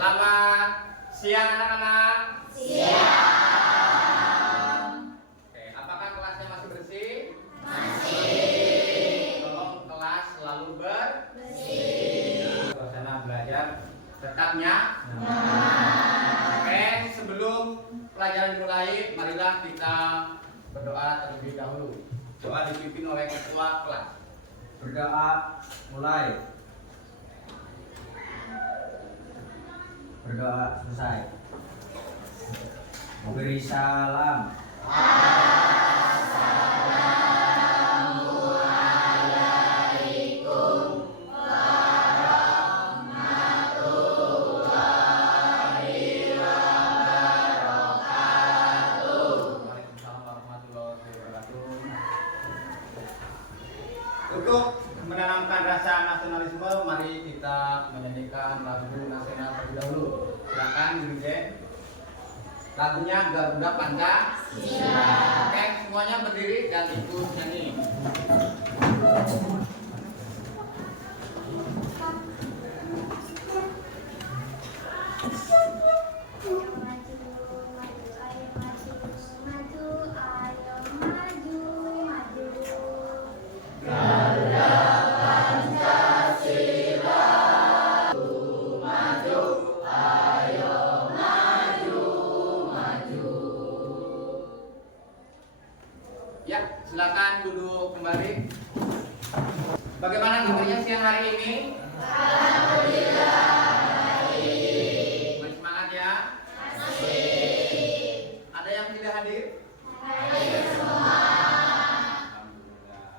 Selamat siang anak-anak. Siang. Oke, apakah kelasnya masih bersih? Masih. Tolong kelas selalu Bersih. suasana belajar tetapnya. Oke, sebelum pelajaran dimulai, marilah kita berdoa terlebih dahulu. Doa dipimpin oleh ketua kelas. Berdoa mulai. Berdoa selesai. Beri salam. Assalamualaikum warahmatullahi wabarakatuh. Waalaikumsalam warahmatullahi wabarakatuh. Untuk menanamkan rasa nasionalisme, mari kita menyanyikan lagu nasional terlebih dahulu. Silakan Dirjen. Lagunya Garuda Pancasila. Oke, semuanya berdiri dan ikut nyanyi. Ya, silakan duduk kembali. Bagaimana kabarnya siang hari ini? Alhamdulillah. Masih semangat ya? Masih. Ada yang tidak hadir? Hadir semua. Alhamdulillah.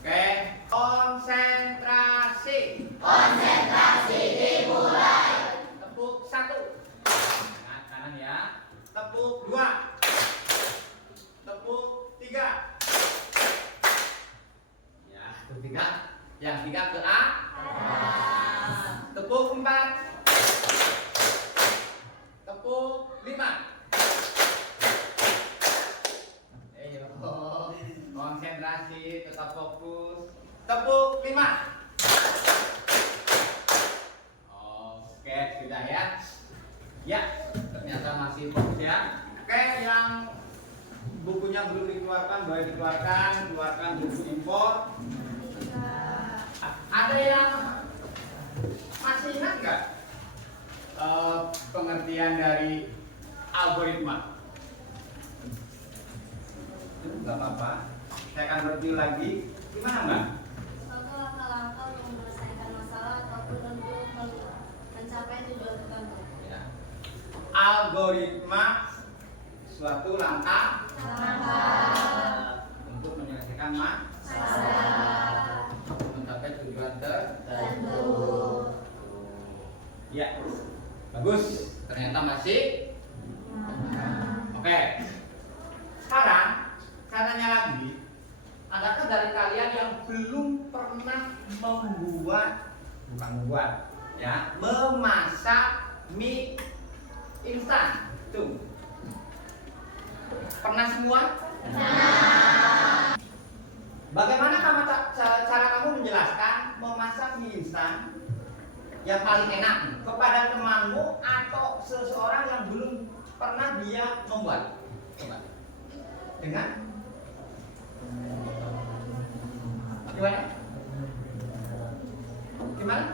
Oke, konsentrasi. Konsentrasi dimulai. Tepuk 1. Tangan kanan ya. Tepuk 2. Tepuk 3. Ya, tepuk 3. Yang 3 ke A. Tepuk 4. Tepuk 5. Ayo, konsentrasi, tetap fokus. Tepuk 5. Oke, sudah ya. Ya, ternyata masih fokus ya. Oke, yang bukunya belum dikeluarkan, boleh dikeluarkan, keluarkan buku impor. Ada yang masih ingat nggak pengertian dari algoritma? Nggak apa-apa. Saya akan review lagi. Gimana Mbak? Suatu langkah-langkah untuk menyelesaikan masalah ataupun untuk mencapai tujuan tertentu. Ya. Algoritma suatu langkah untuk menyelesaikan masalah untuk mencapai tujuan tertentu. Ya, bagus. Ternyata masih. Oke. Sekarang saya tanya lagi. Adakah dari kalian yang belum pernah memasak mie instan? Tuh. Pernah semua? Bagaimana cara kamu menjelaskan memasak mie instan yang paling enak kepada temanmu atau seseorang yang belum pernah dia membuat? Coba. Dengan gimana? Gimana?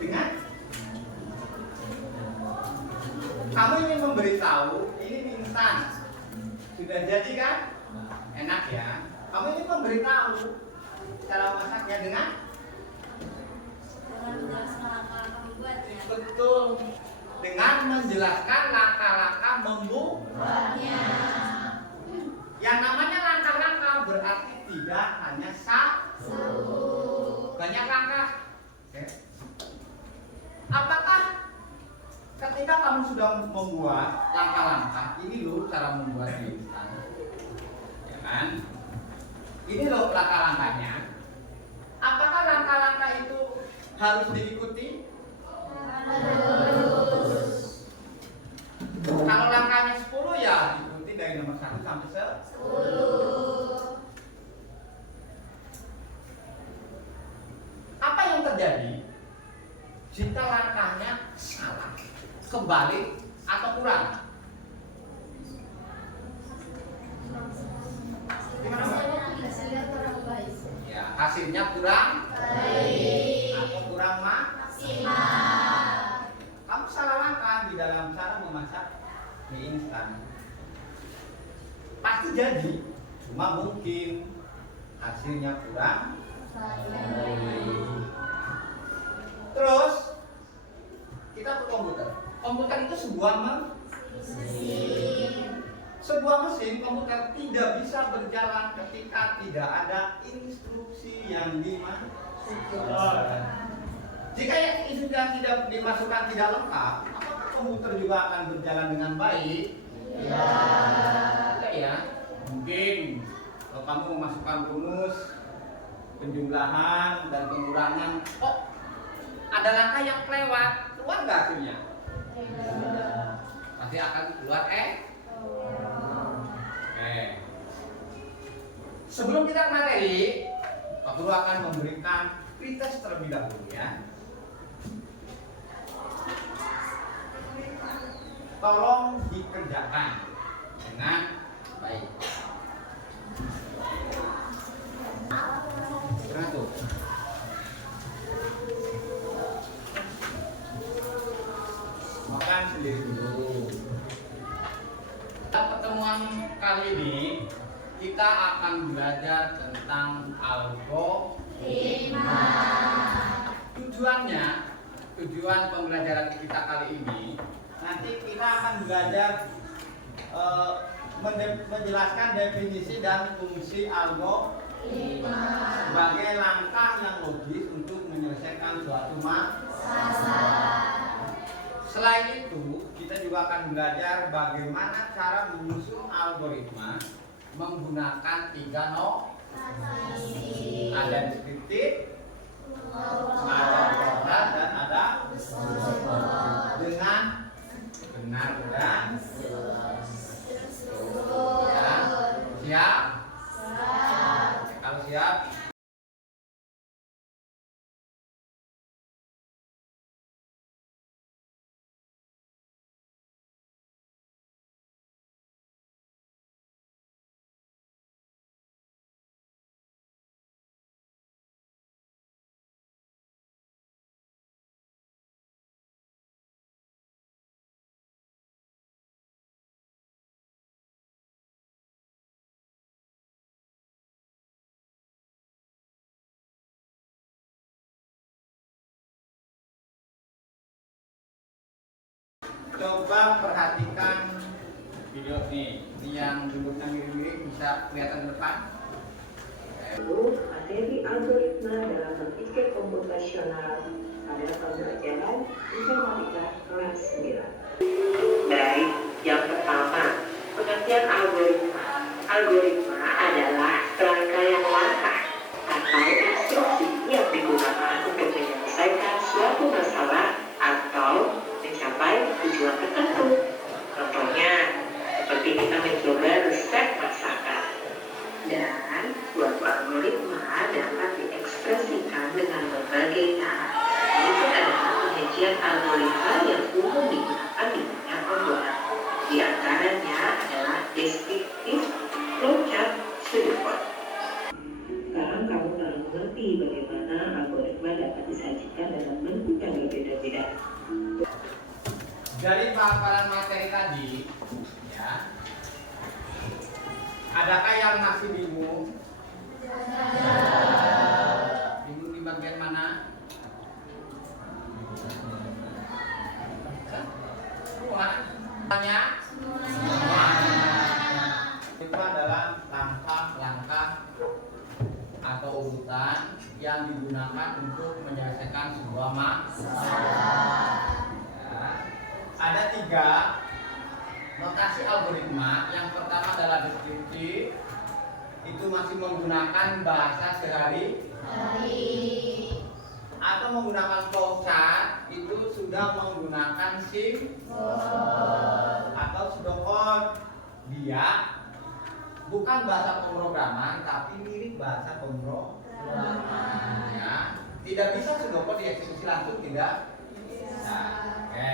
Dengan kamu ingin memberitahu ini mie instan sudah jadi kan? Enak ya. Kamu ingin memberitahu cara masaknya dengan menjelaskan langkah-langkah membuatnya. betul, dengan menjelaskan langkah-langkah membuatnya. Yang namanya langkah-langkah berarti tidak hanya satu, banyak langkah. Oke. Apakah ketika kamu sudah membuat langkah-langkah, ini loh cara membuat mie instan, ya kan? Ini loh langkah-langkahnya. Apakah langkah-langkah itu harus diikuti? Harus. Kalau langkahnya 10 ya ikuti dari nomor 1 sampai 10. Apa yang terjadi jika langkahnya salah, kebalik atau kurang. Gimana, Mbak? Hasilnya kurang baik. Ya, hasilnya kurang Baik. atau kurang Maksimal. kamu salah langkah di dalam cara memasak mie instan. Pasti jadi, cuma mungkin hasilnya kurang. Terus kita ke komputer. Komputer itu sebuah mesin komputer tidak bisa berjalan ketika tidak ada instruksi yang dimasukkan. Jika yang sudah tidak dimasukkan tidak lengkap, apakah komputer juga akan berjalan dengan baik? Tidak ya. Mungkin kalau kamu memasukkan rumus penjumlahan dan pengurangan, kok ada langkah yang kelewat, keluar nggak hasilnya? Pasti akan keluar Sebelum kita ke materi, Pak Guru akan memberikan pretest terlebih dahulu ya. Tolong dikerjakan dengan baik. Tuh. Makan sendiri dulu. Dalam pertemuan kali ini kita akan belajar tentang algoritma. Tujuan pembelajaran kita kali ini nanti kita akan belajar menjelaskan definisi dan fungsi algoritma sebagai langkah yang logis untuk menyelesaikan suatu masalah. Selain itu, kita juga akan belajar bagaimana cara menyusun algoritma menggunakan 3 notasi. Ada deskriptif, ada program, dan ada dengan benar dan ya. Siap? Kalau siap, coba perhatikan video nih. Ini yang bentuknya mirip-mirip, bisa kelihatan depan. Materi algoritma dalam berpikir komputasional pada pembelajaran informatika kelas 9. Baik, yang pertama, pengertian algoritma. Algoritma adalah serangkaian langkah atau instruksi yang digunakan untuk menyelesaikan suatu masalah atau mencapai tujuan tertentu. Contohnya, seperti kita mencoba resep masakan. Dan suatu algoritma dapat diekspresikan dengan berbagai cara. Berikut adalah penyajian algoritma yang umum digunakan di banyak pembuatan. Di antaranya adalah deskriptif, flowchart, pseudocode. Sekarang kamu telah mengerti bagaimana algoritma dapat disajikan dalam bentuk yang berbeda-beda. Dari paparan materi tadi, ya, adakah yang masih bingung? Bingung di bagian mana? Semuanya? Itu adalah langkah-langkah atau urutan yang digunakan untuk menyelesaikan sebuah masalah. Ada 3 notasi algoritma. Yang pertama adalah deskriptif, itu masih menggunakan bahasa sehari-hari, atau menggunakan flowchart, itu sudah menggunakan atau pseudocode. Dia bukan bahasa pemrograman, tapi mirip bahasa pemrograman. Ya, tidak bisa pseudocode dieksekusi langsung, tidak Oke.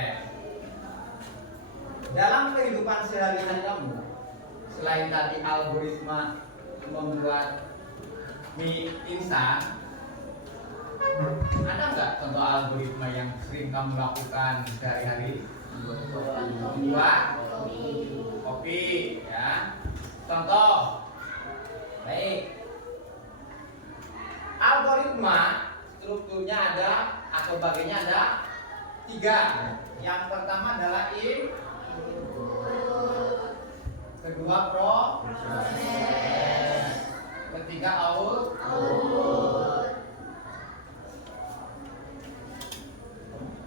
Dalam kehidupan sehari-hari kamu, selain tadi algoritma membuat mie instan, ada nggak contoh algoritma yang sering kamu lakukan sehari-hari? Membuat kopi, ya. Contoh, baik. Algoritma strukturnya ada atau bagiannya ada 3. Yang pertama adalah kedua proses, ketiga out.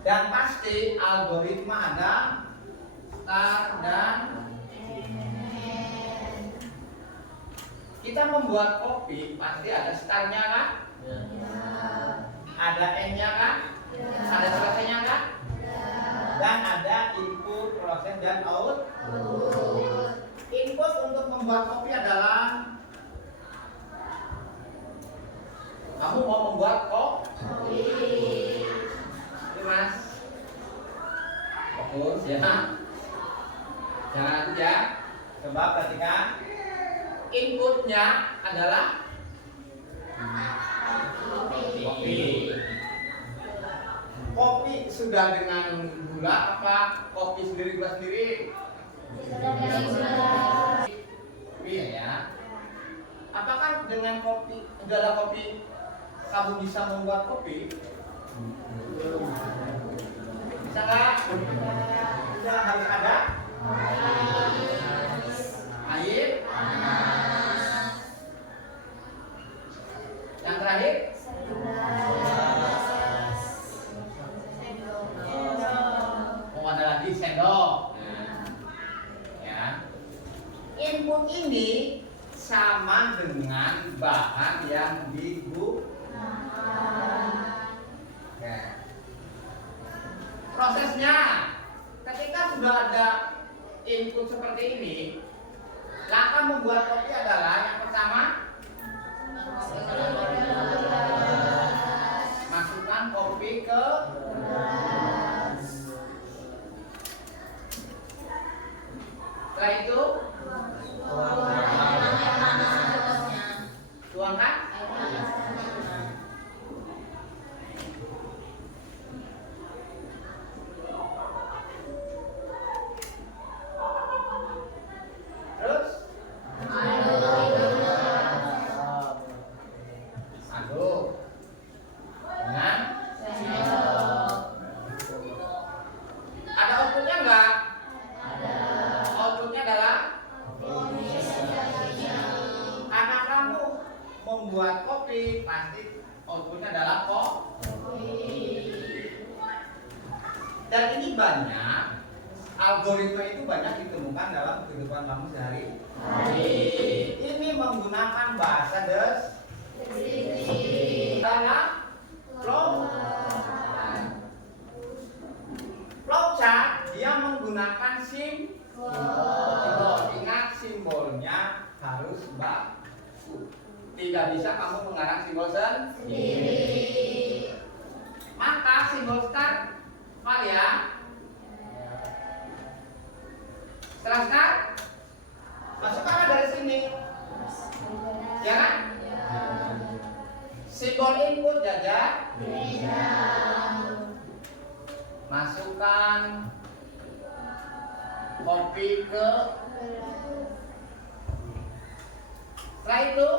Dan pasti algoritma ada start dan kita membuat kopi pasti ada startnya kan? Ada N-nya kan? Ada selesainya kan? Dan ada input, proses, dan out. Input untuk membuat kopi adalah kamu mau membuat kopi. Ini Mas, fokus ya. Jangan nanti ya. Coba perhatikan. Inputnya adalah kopi. Kopi sudah dengan gula apa kopi sendiri gula sendiri? Kopi ya. Apakah dengan kopi sudah ada kopi kamu bisa membuat kopi? Bisa nggak? Sudah harus ada air. Yang terakhir ada lagi sendok. Ya. Input ini sama dengan bahan yang digunakan. Prosesnya, ketika sudah ada input seperti ini, langkah membuat kopi adalah yang pertama masukkan kopi ke gelas. Setelah itu tuangkan terus aduk dengan ada outputnya enggak? Outputnya adalah karena kamu membuat kopi pasti outputnya adalah kopi. Dan ini banyak algoritma itu banyak ditemukan dalam kehidupan kamu sehari-hari. Ini menggunakan bahasa dalam flowchart. Dia menggunakan simbol. Ingat simbolnya harus baku. Tidak bisa kamu mengarang simbol sendiri. Maka simbol start Pak ya. Setelah start masukkan dari sini. Ya kan? Simbol input jajar. Masukkan kopi ke. Setelah itu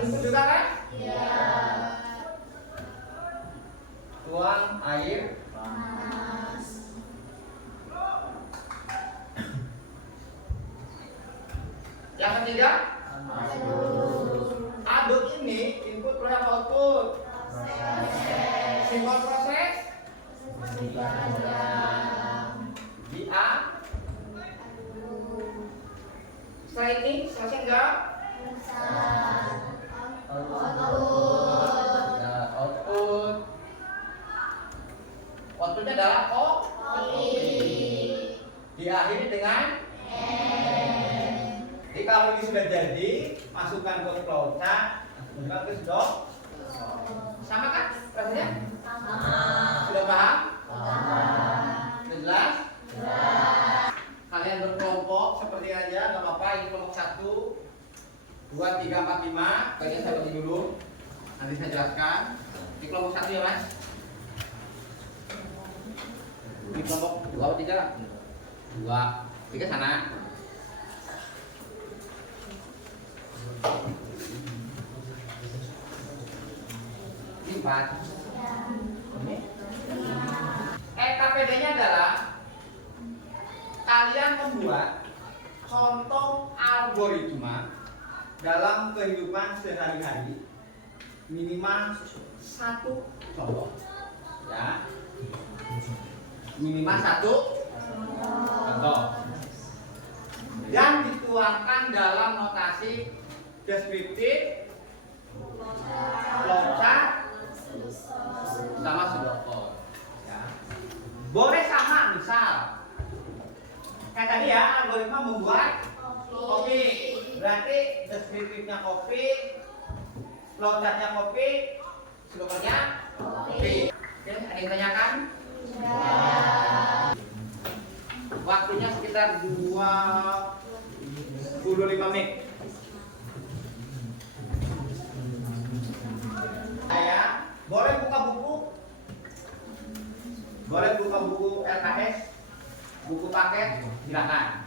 input juga kan? Tuang air panas. Yang ketiga aduk ini input proses output. Simbol proses di A. Setelah ini selesai enggak? Output. Outputnya adalah kopi. Diakhiri dengan N. Jadi kalau ini sudah jadi, masukkan ke flowchart, masukkan ke Sama kan rasanya? Sama. Sudah paham? Sudah jelas? Kalian berkelompok seperti aja, nggak apa-apa. Ini kelompok 1, 2, 3, 4, 5. Bagian saya bagi dulu. Nanti saya jelaskan. Ini kelompok 1 ya mas. Ini kelompok 2 atau 3? 2, 3 sana. Ini 4. KPD-nya adalah kalian membuat contoh algoritma dalam kehidupan sehari-hari, minimal 1 contoh, ya, minimal 1 contoh, dan dituangkan dalam notasi deskriptif, flowchart, sama pseudocode. Boleh sama, misal kayak tadi ya, algoritma membuat kopi, berarti deskriptifnya kopi, flowchartnya kopi, pseudocode-nya kopi. Oke, ada yang tanyakan? Waktunya sekitar 25 menit. Saya boleh buka buku, boleh buka buku LKS, buku paket, silakan.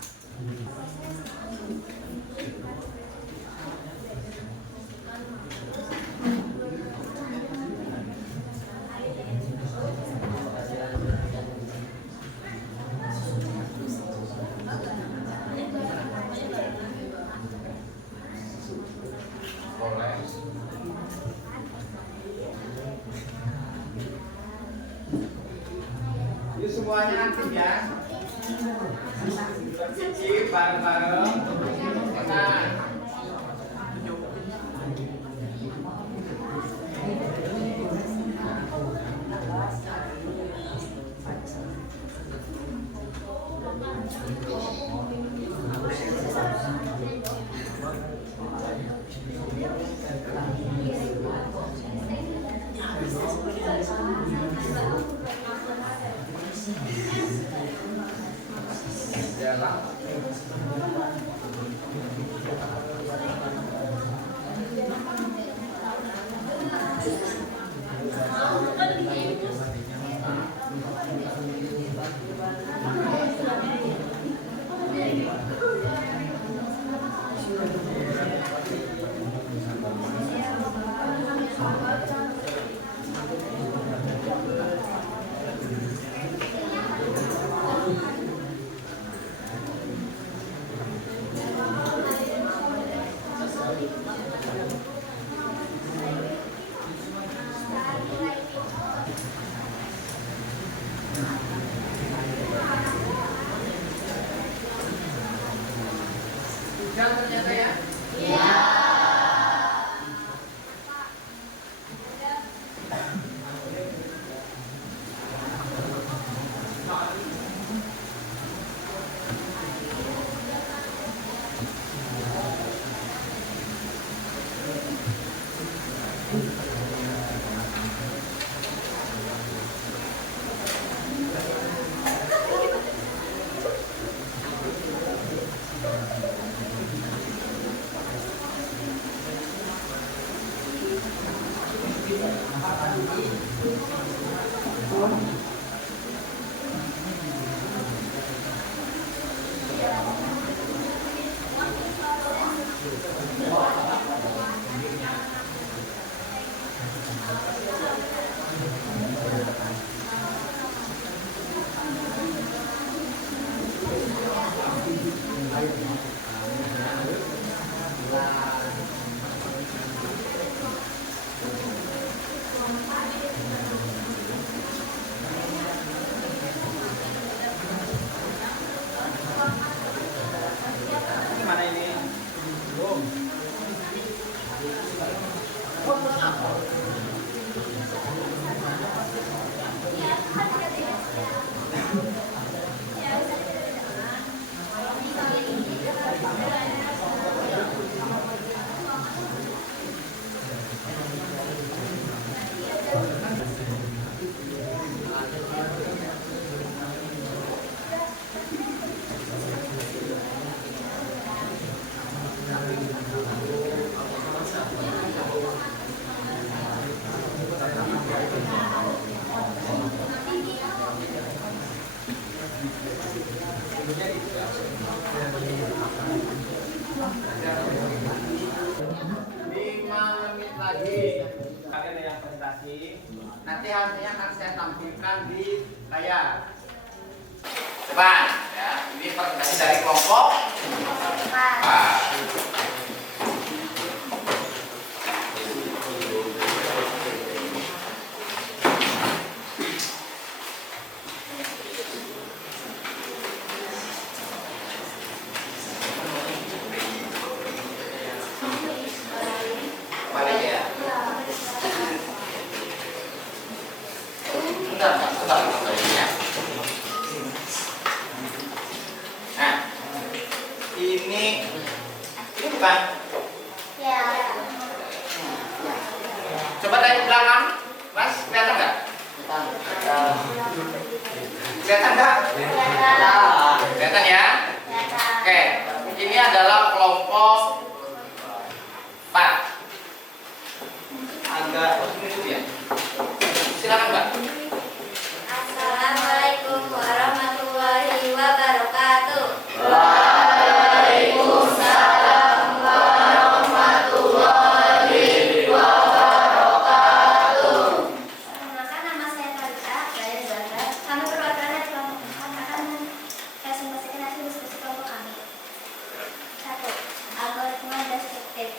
Boleh. Ini semuanya aktif ya. Cicip bareng-bareng. Nah. Jalan. Jangan ternyata ya. kalian ada yang presentasi. Nanti hasilnya akan saya tampilkan di layar. Depan, ya. Ini presentasi dari kelompok 4. Balik ya. Bentar, ya. Nah, ini bukan. Ya. Coba dari belakang, Mas, kelihatan nggak? Kelihatan nggak? Kelihatan ya? Oke, ini adalah kelompok 4. Agak dulu ya. Silakan Mbak. Assalamualaikum warahmatullahi wabarakatuh. Perkenalkan, nama saya Kalita dari Belanda. Kami perwakilan dari kelompok 4 akan presentasikan hasil diskusi kelompok kami. 1. Algoritma deskriptif.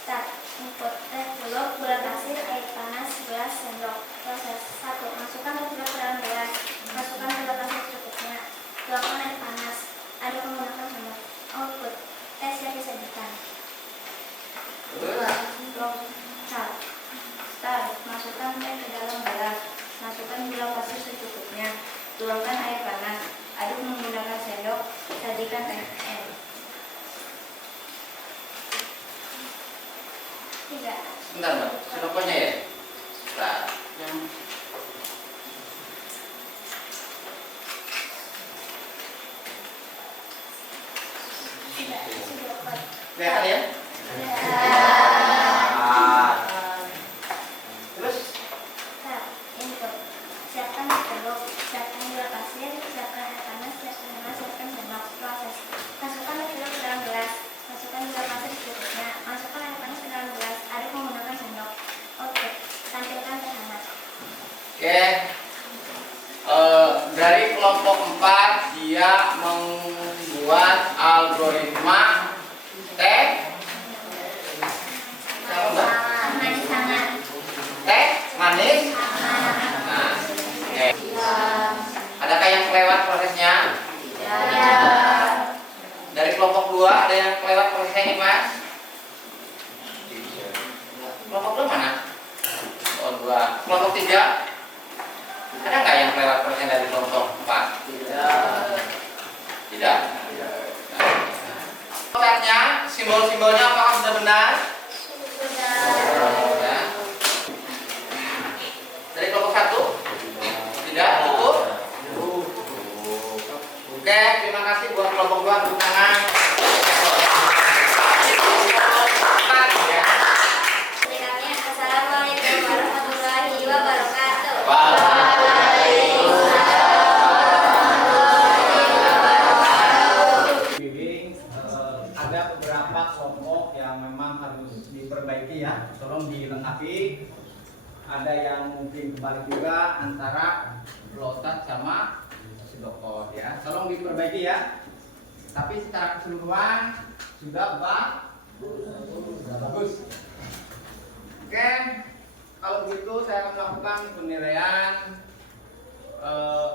Start. Input telur, gula pasir, air panas, gelas, sendok. Proses 1. Masukkan telur ke dalam gelas. Masukkan gula pasir secukupnya. Tuangkan air panas. Aduk menggunakan sendok. Output. Tes yang disajikan. Start. Masukkan teh ke dalam gelas. Masukkan gula pasir secukupnya. Tuangkan air panas. Aduk menggunakan sendok. Sajikan teh. Tidak. Sebentar Mbak, sendokonya ya. Nah, yang Tidak. Sudah. kelihatan ya? Terus Start. Input. Siapkan telur. Siapkan gula pasir. Siapkan air panas. Siapkan gelas. Siapkan sendok. Proses. Masukkan telur ke dalam gelas. Masukkan gula pasir secukupnya. Masukkan air panas ke dalam gelas. Aduk menggunakan sendok. Output. Tampilkan teh hangat. oke. Dari kelompok 4 dia membuat algoritma teh. Siapa Mbak? Manis hangat. Teh manis. Nah, oke. Adakah yang kelewat prosesnya? Dari kelompok 2 ada yang kelewat prosesnya ini Mas? Kelompok 2 mana? Oh 2. Kelompok 3 ada nggak yang kelewat prosesnya dari kelompok 4? Tidak. Prosesnya, simbol-simbolnya apakah sudah benar? Ya. Dari kelompok 1? Tidak, cukup? Oke, terima kasih buat kelompok 2, tepuk tangan. Ya. Berikutnya, Assalamualaikum warahmatullahi wabarakatuh. Ada beberapa kelompok yang memang harus diperbaiki ya, tolong dilengkapi. Ada yang mungkin kebalik juga antara lotat sama sidokot ya, tolong diperbaiki ya. Tapi secara keseluruhan sudah bagus. Oke, kalau begitu saya akan melakukan penilaian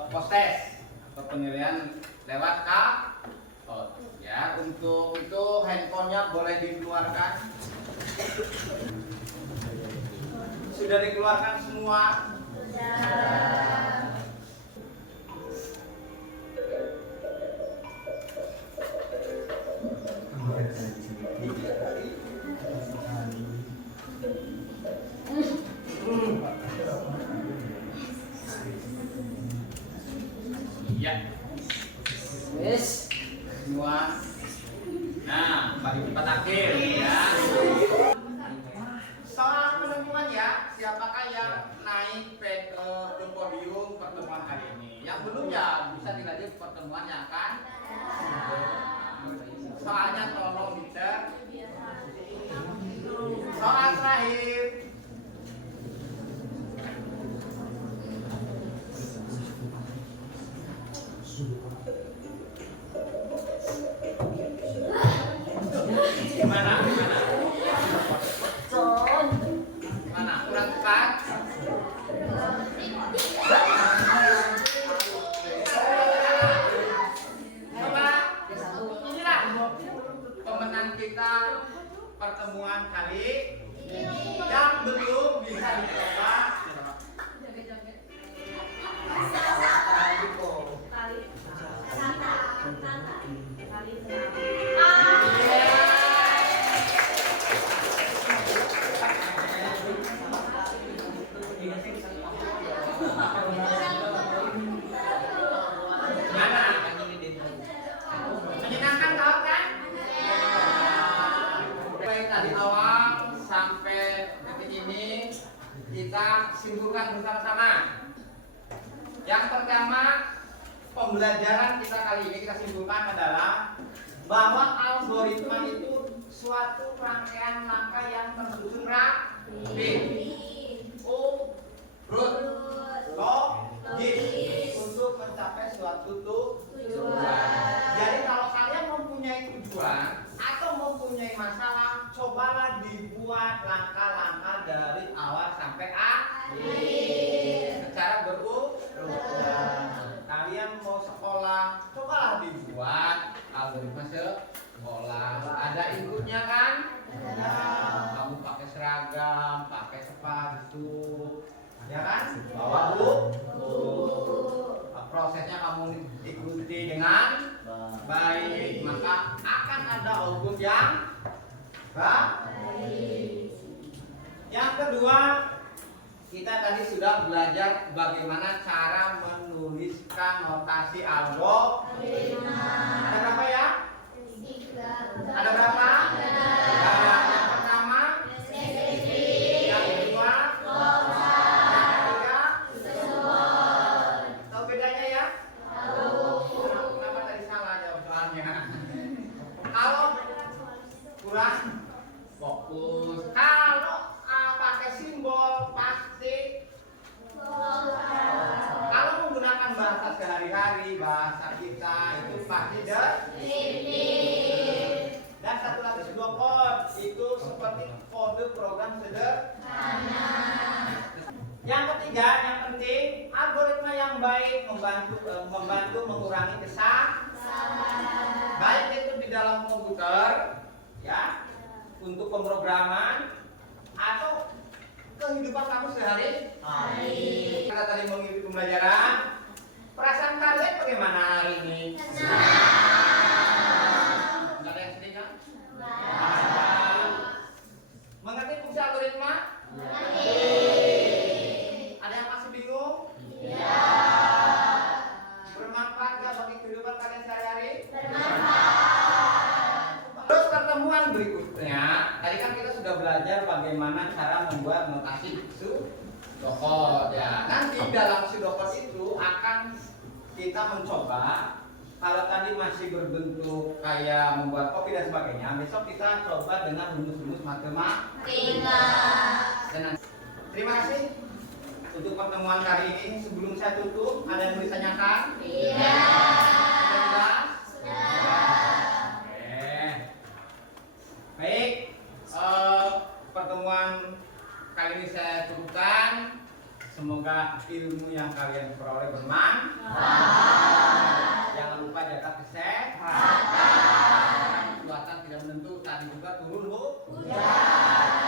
post-test atau penilaian lewat ya. Untuk itu handphonenya boleh dikeluarkan. Sudah dikeluarkan semua? Iya. Semua. Nah, bagi cepat akhir ya. Soal penentuan ya, siapakah yang naik ke podium pertemuan hari ini? Yang belum ya bisa dilanjut pertemuannya kan? Soalnya tolong dicek. Soal terakhir, akurat tepat. Coba inilah pemenang kita pertemuan kali yang belum bisa dicoba. Menyenangkan kau kan? Baik dari awal sampai detik ini kita simpulkan bersama-sama. Yang pertama, pembelajaran kita kali ini kita simpulkan adalah bahwa algoritma itu suatu rangkaian langkah yang tersusun rapi, logis untuk mencapai suatu tujuan. Jadi kalau kalian mempunyai tujuan atau mempunyai masalah, cobalah dibuat langkah-langkah dari awal sampai akhir secara berurutan. Kalian mau sekolah, cobalah dibuat algoritma sekolah. Ada inputnya kan? Kamu pakai seragam, pakai sepatu, ya kan? Bawa buku. Prosesnya kamu ikuti dengan baik, maka akan ada output yang baik. Yang kedua, kita tadi sudah belajar bagaimana cara menuliskan notasi algoritma. Ada berapa ya? Ada berapa? Yang pertama, yang kedua, yang ketiga. Tahu bedanya ya? Kenapa tadi salah jawab soalnya? Kalau kurang fokus, kalau pakai simbol pasti. Kalau menggunakan bahasa sehari-hari, bahasa kita itu pasti detik. Dan satu lagi sebuah kode itu seperti kode program sederhana. Yang ketiga, yang penting, algoritma yang baik membantu mengurangi kesalahan. Baik itu di dalam komputer, ya, untuk pemrograman atau kehidupan kamu sehari-hari. Kita tadi mengikuti pembelajaran. Perasaan kalian bagaimana hari ini? Senang. Enggak ada yang sedih kan? Mengerti fungsi algoritma? Ada yang masih bingung? Iya. Bermanfaat nggak bagi kehidupan kalian sehari-hari? Bermanfaat. Terus pertemuan berikutnya, tadi kan kita sudah belajar bagaimana cara membuat notasi pseudocode ya. Nanti dalam pseudocode itu akan kita mencoba. Kalau tadi masih berbentuk kayak membuat kopi dan sebagainya, besok kita coba dengan rumus-rumus matematika. Dan terima kasih untuk pertemuan kali ini. Sebelum saya tutup, ada yang mau ditanyakan? Iya. Baik, pertemuan kali ini saya cukupkan. Semoga ilmu yang kalian peroleh bermanfaat. Jangan lupa jaga kesehatan. Kekuatan tidak menentu, tadi juga turun hujan.